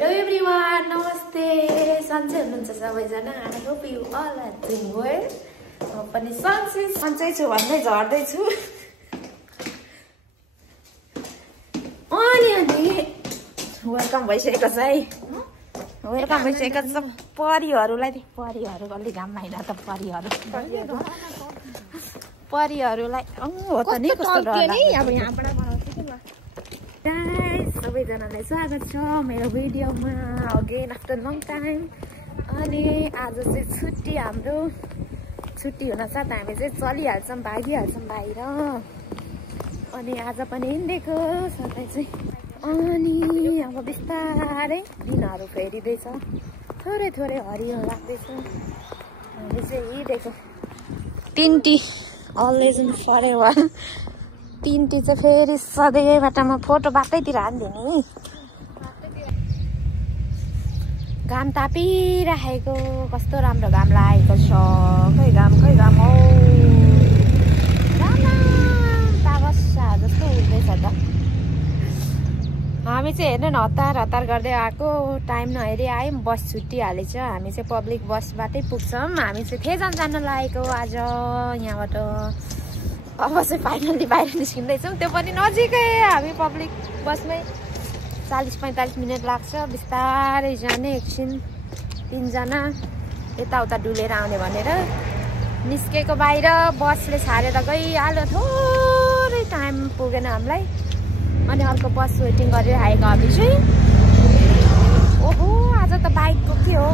Hello everyone, नमस्ते सन्चै हुनुहुन्छ सबैजना I hope you all are doing well. म पनि सन्चै छु भन्दै झर्दै छु अनि वेलकम भइसकेको छ है वेलकम भइसकेको छ परिहरुलाई अलि घाम लाग्दा त परिहरुलाई हो त नि कस्तो डर नि अब यहाँबाट बनाउँछु कि ल गाइस सबैजनालाई स्वागत छ मेरो भिडियोमा अगेन आफ्टर लङ टाइम अनि आज चाहिँ हाम्रो छुट्टी हुन साथ हामी चाहिँ चलिहाल्छौँ भागिहाल्छौँ बाहिर अनि आज पनि हिँडेको सधैँ चाहिँ अनि अब बिस्तारै दिनहरू फेरिँदैछ थोरै हरियो लाग्दैछ हामी चाहिँ हिँडेको तिनटी अलवेज इन फरेभर तिनटी चाहिँ फेरि सधैँ बाटामा फोटो बाटैतिर हान्दियो नि घाम तापिराखेको कस्तो राम्रो घाम लागेको छ खै घाम हो ताबस्सा जस्तो उठ्दैछ त हामी चाहिँ हेर्नु न हतार गर्दै आएको टाइम नहेरी आयौँ बस छुट्टिहालेछ हामी चाहिँ पब्लिक बसबाटै पुग्छौँ हामी चाहिँ थेजन जान लागेको आज यहाँबाट अब चाहिँ फाइनली बाहिर निस्किँदैछौँ त्यो पनि नजिकै हामी पब्लिक बसमै 40-45 मिनट लाग्छ बिस्तारै जाने एकछिन तीनजना यताउता डुलेर आउने भनेर निस्केको बाहिर बसले छाडेर गइहाल्यो थोरै टाइम पुगेन हामीलाई अनि अर्को बस वेटिङ गरेर आएको हामी चाहिँ ओहो आज त बाइकको के हो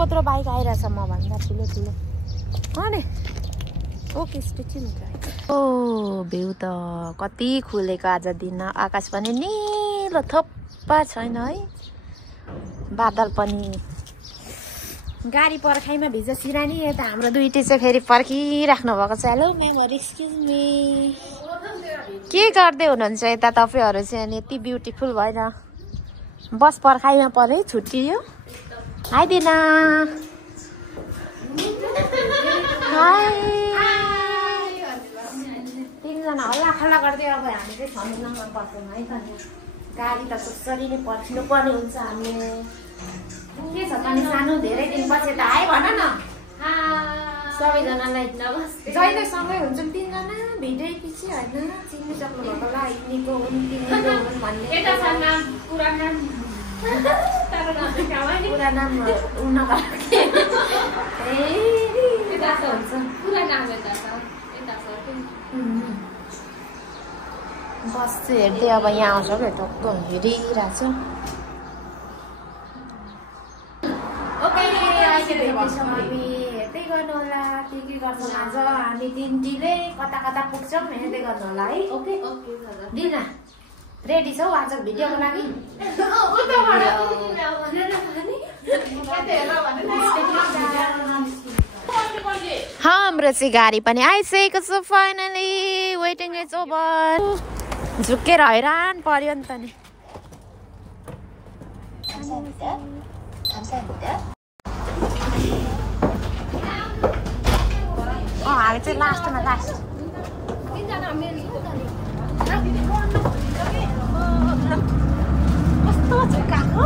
कत्रो बाइक आइरहेछ म भन्दा ठुलो अनि ओके ओ भ्यू त कति खुलेको आज दिन आकाश पनि निलो थप्पा छैन है बादल पनि गाडी पर्खाइमा भिज सिरानी यता हाम्रो दुईटी चाहिँ फेरि पर्खिराख्नु भएको छ हेलो म्याम एक्सक्युज मी के गर्दै हुनुहुन्छ यता तपाईँहरू चाहिँ अनि यति ब्युटिफुल भएन बस पर्खाइमा पऱ्यो छुट्टियो हाई दिना तीनजना हल्ला गर्दै अब हामी चाहिँ समुद्रमा पर्छौँ है त गाडी त कसरी नै पर्खिनु पर्ने हुन्छ हामीले के छ त नि सानो धेरै दिनपछि त आयो भन न सबैजनालाई जहिले सँगै हुन्छौँ तीनजना भिडै पछि होइन चिन्नु सक्नुभएको होला यिनीको हुन् भन्ने पुरा नाम बस चाहिँ हेर्दै अब यहाँ आउँछ क्या टक्क हेरिरहेको छु हेर्दै गर्नु होला के गर्छौँ आज हामी तिनटीले कता पुग्छौँ हेर्दै गर्नु होला है ओके दिना रेडी छौ आज भिडियोको लागि हाम्रो चाहिँ गाडी पनि आइसकेको छ फाइनली वेटिङ इज ओभर झुकेर हैरान पर्यो नि त नि हामी चाहिँ लास्ट कस्तो झुकाएको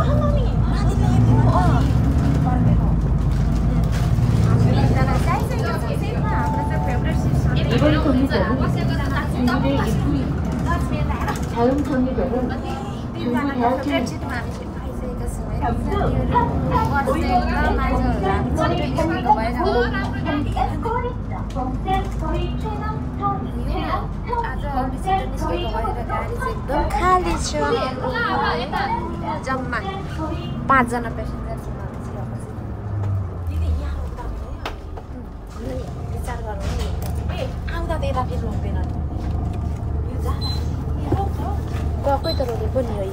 एकदम खाली छ जम्मा 5 जना पेसेन्जर विचार गर्नु आउँदा त यता फेरि रोक्दैन गएकै त रोकेको नि है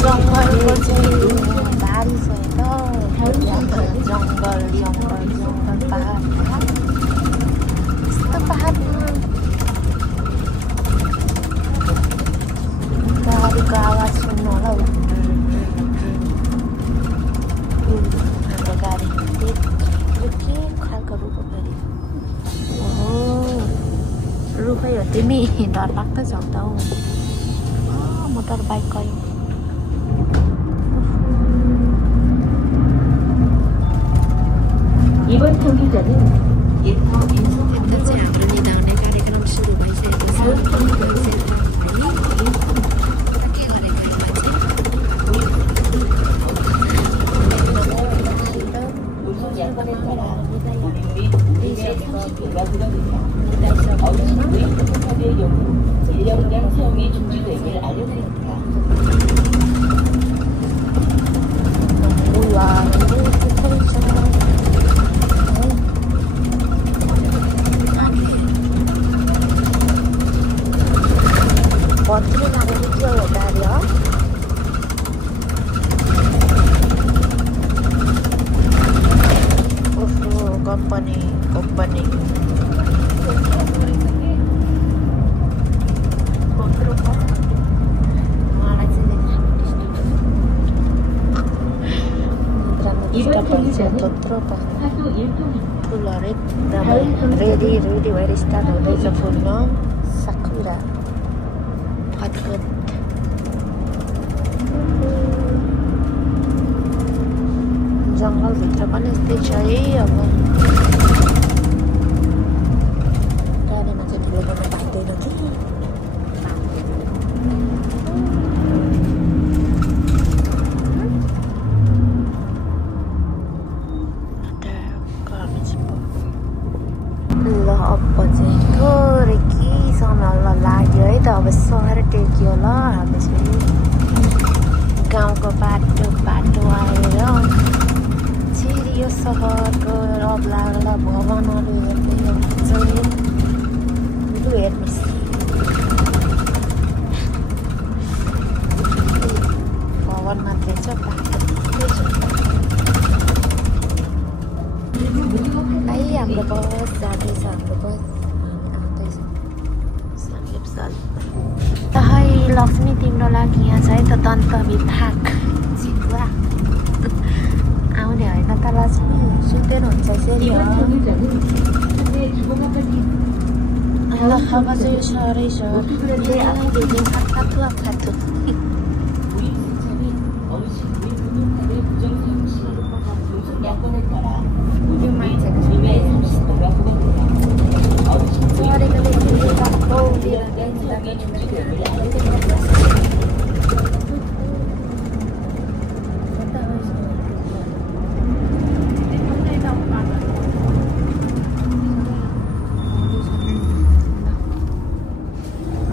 जङ्गलको चाहिँ भारी छ जङ्गल पहाड गाडीको आवाज सुन्नु होला हाम्रो गाडी यो के खालको रुख हो फेरि रुखै हो तिमी डर लाग्छ झक्दा मोटर बाइक गयो 이번 경기장은 예터 यता चाहिँ हाम्रो निदाउने कार्यक्रम सुरु भइसकेको छ के गरेको 인력량 사용이 중지됨을 알려드립니다. फुलहरू एकदमै रेडी भएर स्टार्ट हुँदैछ फुल्न साकुरा फतफत जङ्गलभित्र पनि यस्तै छ है अब गाडीमा चाहिँ ठुलो गर्न पाइँदैन थियो अब सहर टेक्यो ल हामी चाहिँ गाउँको बाटो आएर छिरियो सहरको अग्ला भवनहरू हेर्दै चाहिँ लु हेर्नुहोस् भवन मात्रै छ बाटो है हाम्रो बस जाँदैछ हाम्रो बस है लक्ष्मी तिम्रो लागि यहाँ छ है त दन्त विभाग चितुवा आउने होइन त लक्ष्मी सुतेर हुन्छ फेरि ल खबर चाहिँ सरै छ खाथु यो मान्छेको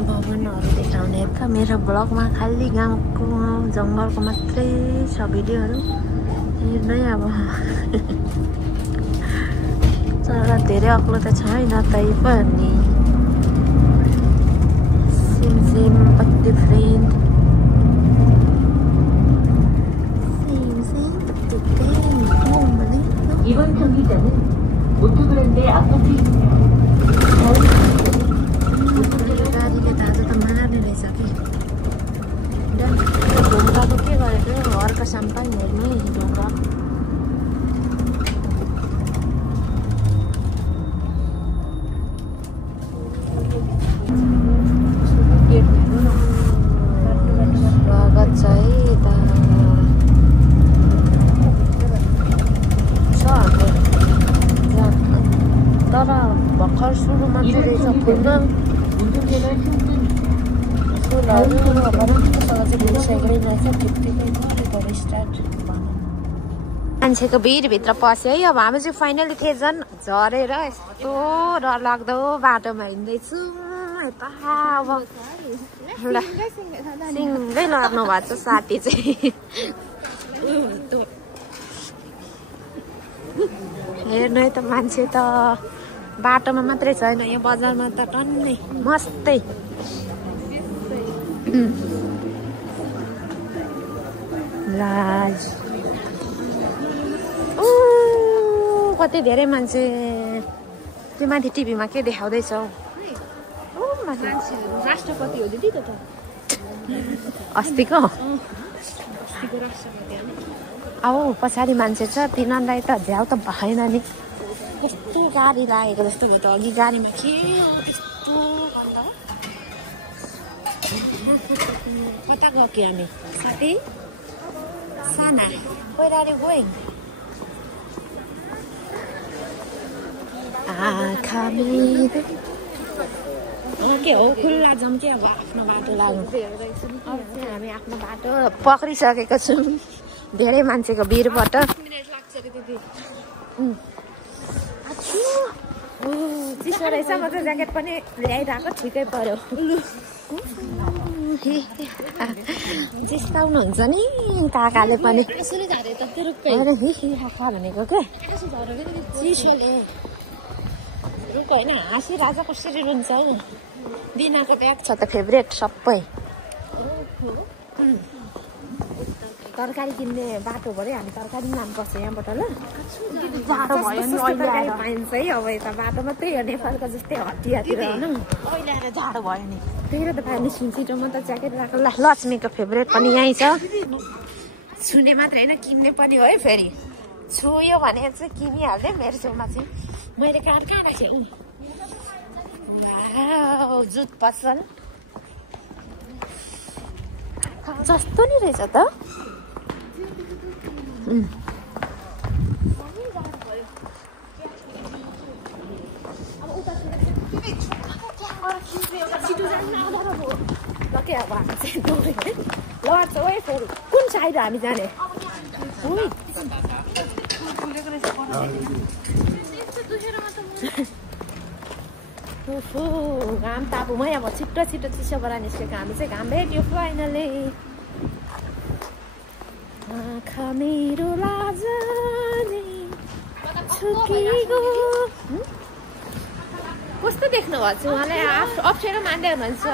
भवनहरू देखाउने त मेरो ब्लगमा खालि गाउँको जङ्गलको मात्रै छ भिडियोहरू हेर्नै अब तर धेरै अग्लो त छैन तै पनि same but different. Same but different. 이번 경기장은 모토그란데 아파트입니다. गाडीले दाजु त मार्ने रहेछ कि ढुङ्गाको के गरेको घरको साम्पाङ हेर्नु है ढुङ्गा तर भर्खर सुरु मात्रै रहेछ फुल्न फुलहरू फुलिसकेकै रहेछ टिप्टिकै स्टार्ट मान्छेको भिडभित्र पस्यो है अब हामी चाहिँ फाइनली थिएँ झन् झरेर यस्तो डर लाग्दो बाटोमा हिँड्दैछु यता अब सिङ्गै लाग्नु भएको छ साथी चाहिँ हेर्नु है त मान्छे त बाटोमा मात्रै छैन यहाँ बजारमा त टन्नै मस्तै लाज कति धेरै मान्छे त्यो माथि टिभीमा के देखाउँदैछ राष्ट्रपति हो दिदी त अस्तिको औ पछाडि मान्छे छ तिनीहरूलाई त झ्याउ त भएन नि कस्तो गाडी लागेको जस्तो भयो त अघि गाडीमा के त्यस्तो कता गयो कि हामी साथी साना Where are you going? के हो खुल्ला जाउँ कि अब आफ्नो बाटो लाग्नु अब चाहिँ हामी आफ्नो बाटो पक्रिसकेको छौँ धेरै मान्छेको भिडबाट चिसो रहेछ म चाहिँ ज्याकेट पनि ल्याइरहेको ठिकै पर्यो जिस्काउनुहुन्छ नि काकाले पनि भनेको के चिसोले रुख होइन हाँसिरहेछ कसरी रुन्छ हौ दिनको ब्याग छ त फेभरेट सबै तरकारी किन्ने बाटो भयो हामी तरकारी लानुपर्छ यहाँबाट ल जाडो भयो नि तरकारी पाइन्छ है अब यता बाटो मात्रै हो नेपालको जस्तै हटियातिर होइन अहिले आएर जाडो भयो नि त्यही त पानी छिटो म त ज्याकेट लगाएको ल लक्ष्मीको फेभरेट पनि यहीँ छ छुने मात्रै होइन किन्ने पनि हो है फेरि छुयो भने चाहिँ किनिहाल्ने मेरो छेउमा चाहिँ मैले कहाँ राखेँ जुत पसल जस्तो नि रहेछ त कुन साइड हामी जाने घाम तापुमै अब छिटो छिटो चिसोबाट निस्केको हामी चाहिँ घाम भेट्यो फाइनली मेरो कस्तो देख्नु भएको छ उहाँलाई अप्ठ्यारो मान्दै हुनुहुन्छ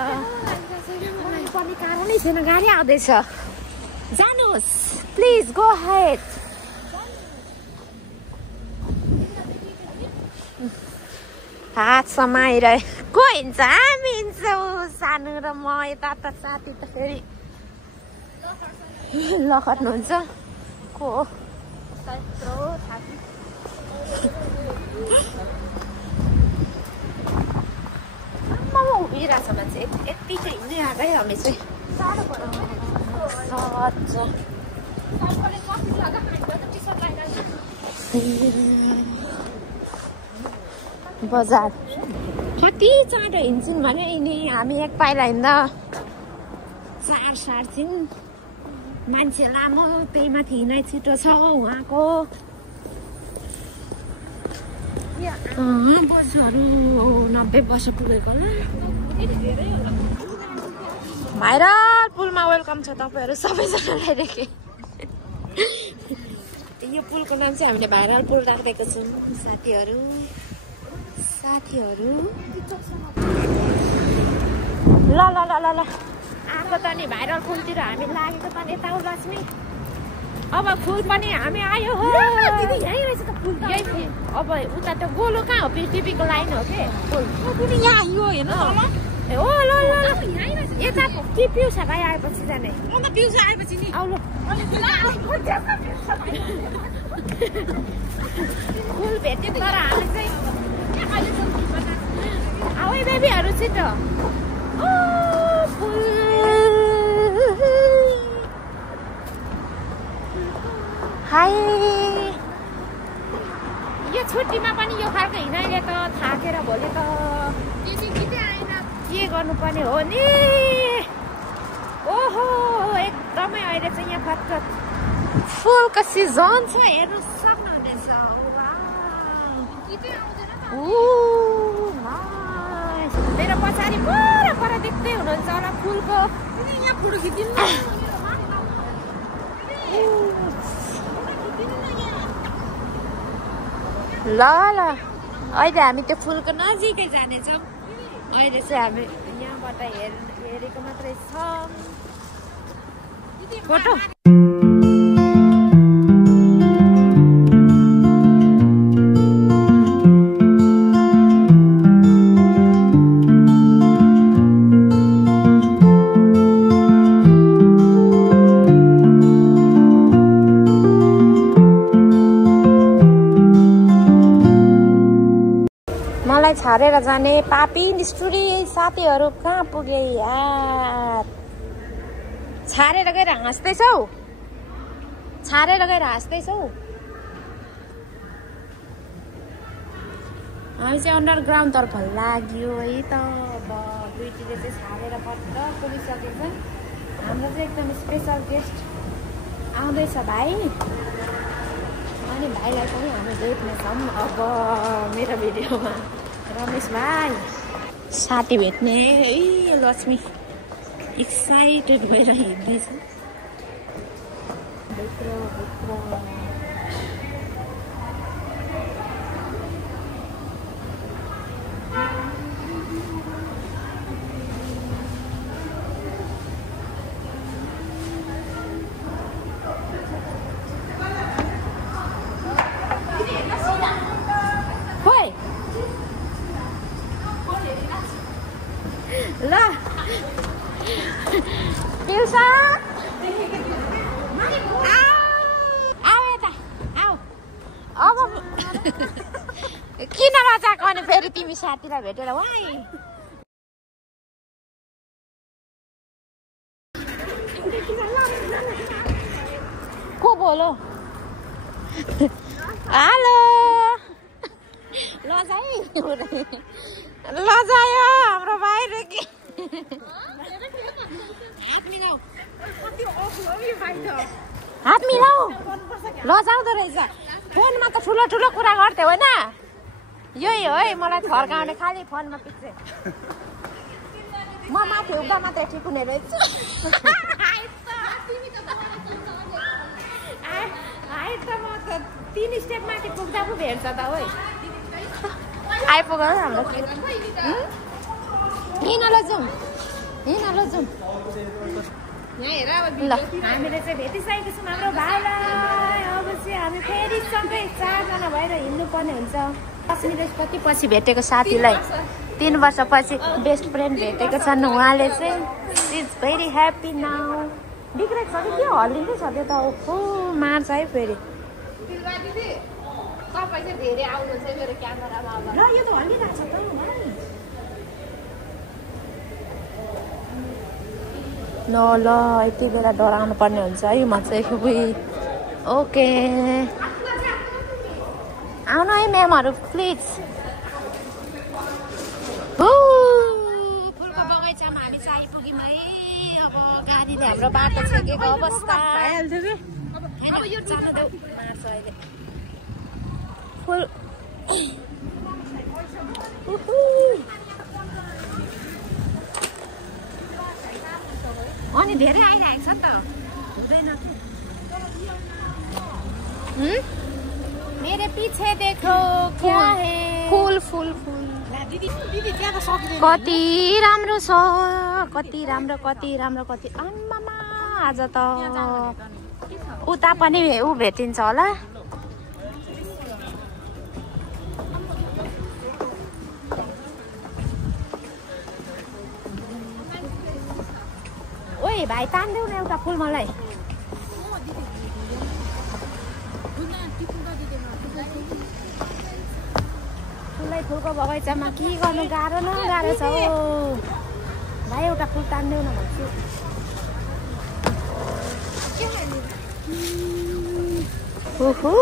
पर्ने कारणै छैन गाडी आउँदैछ जानुहोस् प्लिज गो हेड हात समाइरहेको हिँड्छ हामी हिँड्छौँ सानो र म यता त साथी त फेरि लखट्नुहुन्छ को उभिरहेछ मान्छे यतिकै हिँड्दै आएकै हामी चाहिँ बजार कति चाँडो हिँड्छौँ भने यिनी हामी एक पाइला हिँड्दा 4 सार्छौँ मान्छे लामो त्यही माथि हिँडाइ छिटो छ उहाँको वर्षहरू 90 वर्ष पुगेको भाइरल पुलमा वेलकम छ तपाईँहरू सबैजनालाई देखेँ यो पुलको नाम चाहिँ हामीले भाइरल पुल राखिदिएको छौँ साथीहरू ल ल ल ल ल आएको त नि भाइरल पुलतिर हामी लागेको त यता लक्ष्मी अब फुल पनि हामी आयो हो अब उता त गोलो कहाँ हो टिभीको लाइन हो के यहाँ यो हेर्नु हो ल ल यता के पिउँछ भाइ आएपछि जाने पिउँछ आएपछि नि आउनु फुल भेट्यो तर हामी चाहिँ आऊ बेबीहरू छिटो हाय यो छुट्टीमा पनि यो खालको हिँडाइले त थाकेर भोलि त के गर्नुपर्ने हो नि ओहो एकदमै अहिले चाहिँ यहाँ खतखत फुलको सिजन छ हेर्नु सक्नुहुनेछ मेरो पछाडि पर देख्दै हुनुहुन्छ होला फुलको यहाँ फुल खिचिदिनु ल ल अहिले हामी त्यो फुलको नजिकै जानेछौँ अहिले चाहिँ हामी यहाँबाट हेरेको मात्रै छ फोटो छाडेर जाने पापी निष्ठुरी साथीहरू कहाँ पुगे यार छारेर गएर हाँस्दैछौ छारेर गएर हाँस्दैछौ हामी चाहिँ अन्डरग्राउन्ड तर्फ लाग्यो है त अब दुईटीले चाहिँ छारेर पट्ट पुगिसकेको छ हाम्रो चाहिँ एकदम स्पेसल गेस्ट आउँदैछ भाइ अनि भाइलाई पनि हामी भेट्नेछौँ अब मेरो भिडियोमा रमेश भाइ साथी भेट्ने है लक्ष्मी एक्साइटेड भएर हिँड्दैछ ल पिल्सा आऊ यता आऊ अब किन बचाएको अनि फेरि तिमी साथीलाई भेटेर वाइ को बोलो हेलो लजायो हाम्रो भाइ रेकी हात मिलाऊ लजाउँदो रहेछ फोनमा त ठुलो ठुलो कुरा गर्थ्यो होइन यही हो है मलाई थर्काउने खालि फोनमा पिक्छ म माथि उब्दा मात्रै ठिक हुने रहेछ म त 3 स्टेप माथि पुग्दा पो भेट्छ त हो आइपुग्यो हाम्रो हिँड ल जाउँ ल हामीले चाहिँ भेटिसकेको छौँ हाम्रो भाइलाई अब चाहिँ हामी फेरि सबै 4जना भएर हिँड्नुपर्ने हुन्छ कति पछि भेटेको साथीलाई 3 वर्षपछि बेस्ट फ्रेन्ड भेटेको छन् उहाँले चाहिँ इज भेरी ह्याप्पी नाउ बिग्रेको छ कि के हल्लिँदै छ त्यो त ओहो मार्छ है फेरि तपाईँ चाहिँ धेरै आउनुहुन्छ मेरो क्यामेरामा अब ल यो त हल्लिरहेको छ त ल यति बेला डराउनु पर्ने हुन्छ है म चाहिँ ओके आउनु है म्यामहरू प्लिज फुलको बगैँचामा हामी चाहिँ आइपुग्यौँ है अब गाडीले हाम्रो बाटो छेकेको अवस्था भइहाल्छ कि अब यो जानु देऊ मार्छ अहिले फुल अनि धेरै आइरहेको छ नि त हुँदैन मेरे पीछे देखो क्या है फुल फुल फुल कति राम्रो छ कति राम्रो आम्मामा आज त उता पनि ऊ भेटिन्छ होला ओइ भाइ तान्देऊ न एउटा फुल मलाई फुलको बगैँचामा के गर्नु गाह्रो न गाह्रो छ हो भाइ एउटा फुल तान्देऊ न भन्छु ओहो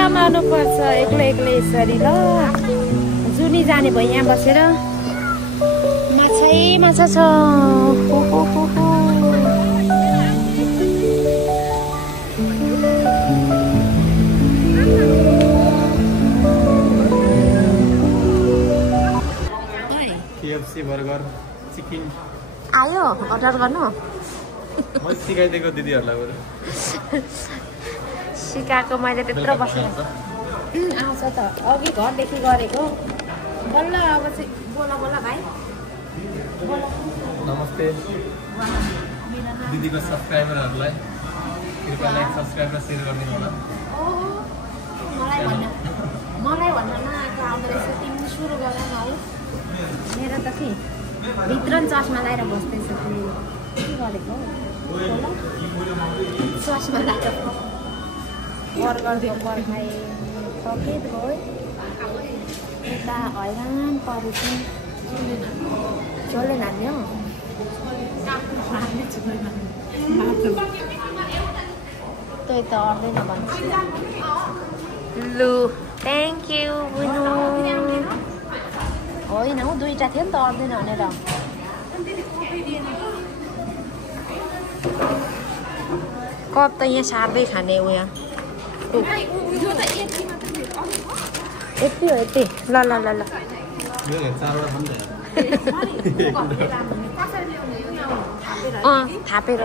रमाउनु पर्छ एक्लै यसरी ल जुनी जाने भयो यहाँ बसेर माछा छ चिकन आयो अर्डर गर्नु मैले सिकाइदिएको दिदीहरूलाई बरु सिकाएको मैले त्यत्रो बसेर आउँछ त अघि घरदेखि गरेको बल्ल अब चाहिँ बोला बोला भाइ नमस्ते दिदीको सब्सक्राइबरहरूलाई कृपया लाइक सब्सक्राइब र सेयर गरिदिनु होला मलाई भन्न नआएको आउँदो रहेछ तिमी सुरु गर न हौ मेरो त कि भित्र चस्मा लगाएर बस्दैछ के गरेको चस्मा लगाएर बर्गरको बर्खाइ सकेत भयो यता हैरान परेको चोले नान्ने हो त्यही त अर्दैन भन्छु लु थ्याङ्क यू बुनु होइन हौ दुईवटा थियो नि त अर्दैन भनेर कप त यहाँ सार्दै खाने उयो यति हो यति ल ल ल ल थापेर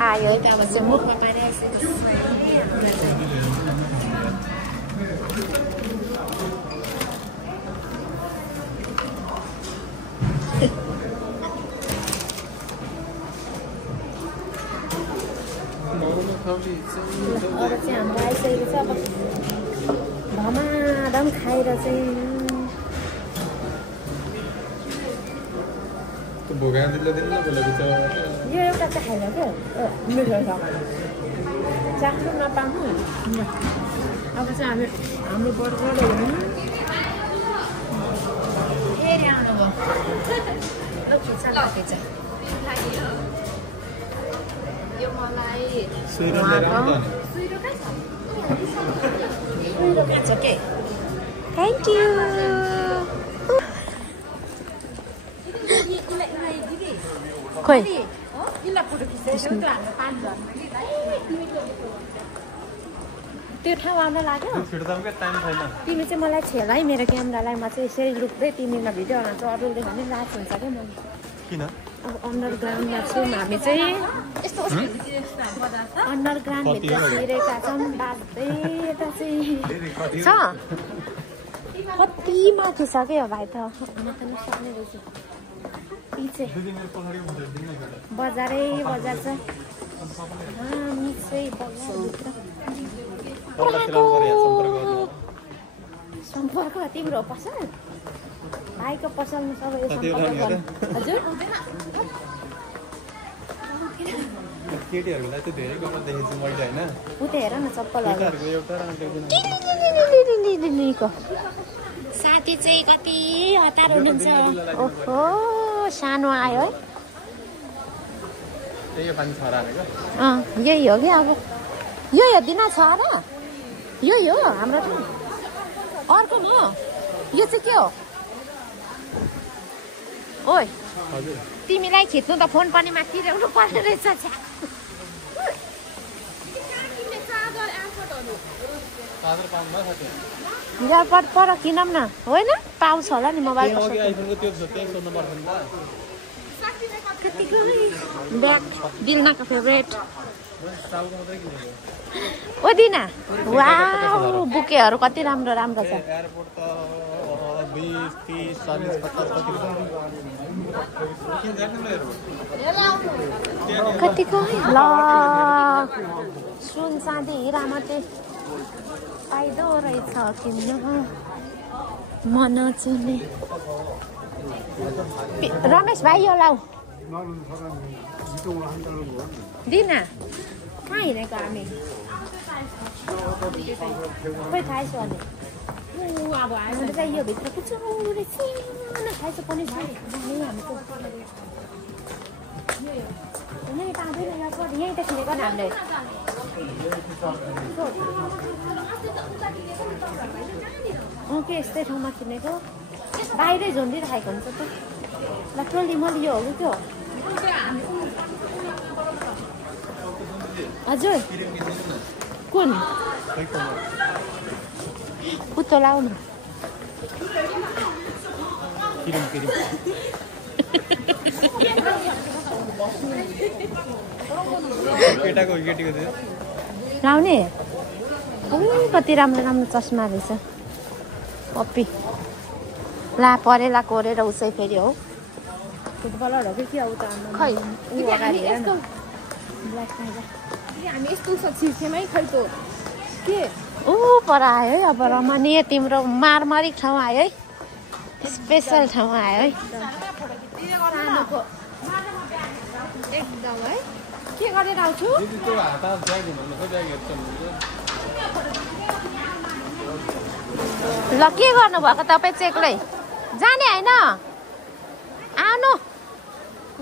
आयो है त्यहाँबाट चाहिँ मुखमा पारिरहेको अब चाहिँ हाम्रो आइसकेको छ अब धमाधम खाएर चाहिँ यो एउटा चाहिँ खाएर क्या मिठो छ चाख्नु नपाउनु अब चाहिँ हाम्रो बर्गरले हुनु फेरि आउनुभयो यो मलाई सुइरो खान्छ के थ्याङ्क यू खोइ त्यो ठाउँ आउन लाग्यो तिमी चाहिँ मलाई छेल है मेरो क्यामेरालाई म चाहिँ यसरी लुक्दै तिमीलाई भिडियो बनाउँछु अरूले भने लाज हुन्छ क्या मलाई किन अब अन्डरग्राउन्डमा छौँ हामी चाहिँ अन्डरग्राउन्डभित्र छिरेका छौँ बाँच्दै यता चाहिँ छ कति माथि छ क्या भाइ त सक्ने रहेछ पछि बजारै बजार छ मिक्सै सम्पर्क तिम्रो पसल भाइको पसलमा सबै सम्पर्क गर्नु हजुर केटीहरूलाई चाहिँ धेरै गमत देखेछु मैले होइन उता हेर न चप्पलहरू साथी चाहिँ कति हतार हुनुहुन्छ ओहो सानो आयो है यही हो कि अब यो हेर्दिन छ र यही हो हाम्रो ठाउँ अर्को म यो चाहिँ के हो ओइ तिमीलाई खिच्नु त फोन पनि माथि ल्याउनु पर्ने रहेछ एयरपोर्ट पर किनौँ न होइन पाउँछ होला नि मोबाइल ब्याग दिलनाको फेभरेट ओ दिना वाउ बुकेहरू कति राम्रो राम्रो छ कतिको ल सुन चाँदी हिरा मात्रै पाइदो रहेछ किन्न मन चिन्ने रमेश भाइ यो लाउ दिना कहाँ हिँडेको हामी खोइ थाहै छ भने अब हामीले चाहिँ यो भित्र कुचौरे सानो थाहै छ पनि यहीँ पाउँदैन यहीँ त किनेको नि हामीले के यस्तै ठाउँमा किनेको बाहिरै झुन्डिराखेको हुन्छ त ल ट्रोली मैले यो हो त्यो हजुर कुन पुतो लाउनु लाउने कति राम्रो राम्रो चस्मा रहेछ पप्पी ला परेला कोरेर उसै फेरि हो फुटबलर हो कि के हो त खै हामी यस्तो छिर्छेमै खै त के पर आयो है अब रमणीय तिम्रो मारमारी ठाउँ आयो है स्पेसल ठाउँ आयो है एकदम है के गरेर आउँछु ल के गर्नुभएको तपाईँ चाहिँ एक्लै जाने होइन आउनु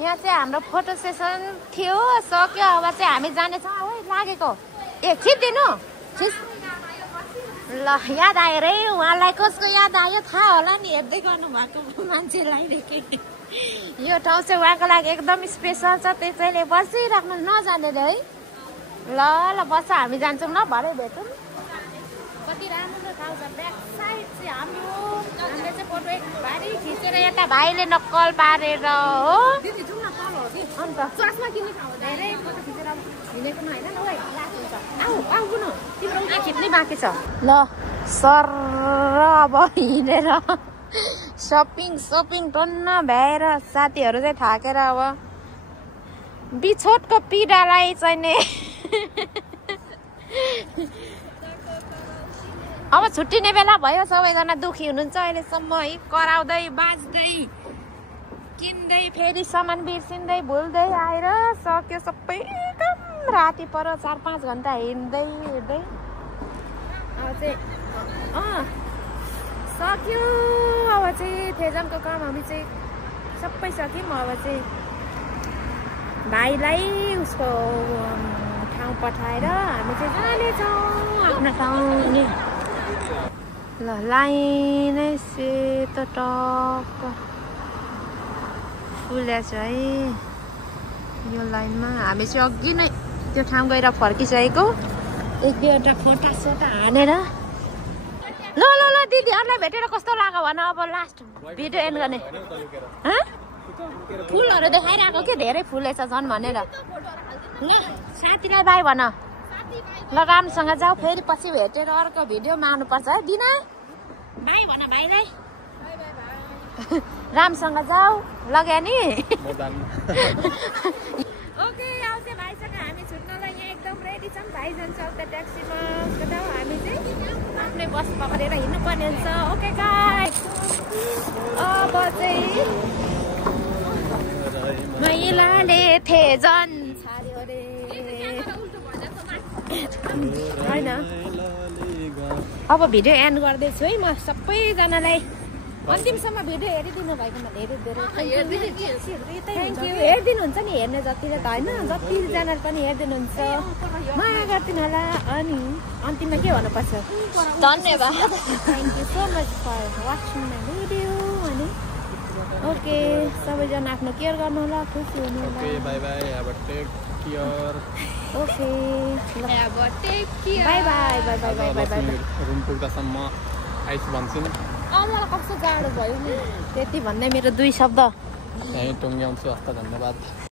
यहाँ चाहिँ हाम्रो फोटो सेसन थियो सक्यो अब चाहिँ हामी जानेछौँ है लागेको ए खिचिदिनु ल याद आयो रे उहाँलाई कसको याद आयो थाहा होला नि हेर्दै गर्नुभएको मान्छेलाई यो ठाउँ चाहिँ उहाँको लागि एकदम स्पेसल छ त्यसैले बसिराख्नु नजाने रे है ल ल बस हामी जान्छौँ ल भरे भेटौँ कति राम्रो ठाउँ छ ब्याक साइड चाहिँ हामीले चाहिँ फोटो एक भारी खिचेर यता भाइले नक्कल पारेर हो अन्त चस्मा किन्ने ठाउँ धेरै फोटो खिचेर हिँडेको होइन आउनु तिम्रो खिच्नै बाँकी छ ल सर अब हिँडेर सपिङ टन्न भ्याएर साथीहरू चाहिँ थाकेर अब बिछोडको पीडालाई चाहिँ नि अब छुट्टिने बेला भयो सबैजना दुखी हुनुहुन्छ अहिलेसम्म है कराउँदै बाँच्दै किन्दै फेरि सामान बिर्सिँदै भुल्दै आएर सक्यो सबै काम राति पर 4-5 घन्टा हिँड्दै हिँड्दै अब चाहिँ सक्यो अब चाहिँ थेजमको काम हामी चाहिँ सबै सक्यौँ अब चाहिँ भाइलाई उसको ठाउँ पठाएर हामी चाहिँ जानेछौँ आफ्नो ठाउँ नि ल लाइनै सेतो टक्क फुलेछ है यो लाइनमा हामी चाहिँ अघि नै त्यो ठाउँ गएर फर्किसकेको एक दुईवटा फोटा सोटा हानेर ल ल ल दिदीहरूलाई भेटेर कस्तो लाग्यो भन अब लास्ट भिडियो एन्ड गर्ने फुलहरू देखाइरहेको के धेरै फुलेछ झन् भनेर ल साथीलाई बाई भन ल राम्रोसँग जाऊ फेरि पछि भेटेर अर्को भिडियोमा आउनुपर्छ है दिना बाई भन भाइलाई राम्रोसँग जाऊ लग्यो नि ओके अब चाहिँ भाइसँग हामी छुट्नलाई यहाँ एकदम रेडी छौँ भाइ जान्छ उता ट्याक्सीमा कता हामी चाहिँ आफ्नै बस पक्रेर हिँड्नु पर्ने हुन्छ ओके गाइस अब चाहिँ महिलाले थेजन छाड्यो अरे होइन अब भिडियो एन्ड गर्दैछु है म सबैजनालाई अन्तिमसम्म भिडियो हेरिदिनु भएकोमा धेरै धेरै थ्याङ्क यू हेरिदिनुहुन्छ नि हेर्ने जतिले त होइन जतिजनाले पनि हेरिदिनुहुन्छ माया गरिदिनु होला अनि अन्तिममा के भन्नुपर्छ धन्यवाद thank you so much for watching my video अनि ओके सबैजना आफ्नो केयर गर्नु होला खुसी हुनु होला बाई बाई अब टेक केयर ओके अब take care bye bye bye bye bye bye room पुग्दासम्म आइस भन्छु नि अल्लाह कस्तो जाडो भयो नि त्यति भन्दै मेरो 2 शब्द यहीँ टुङ्ग्याउँछु हस्त धन्यवाद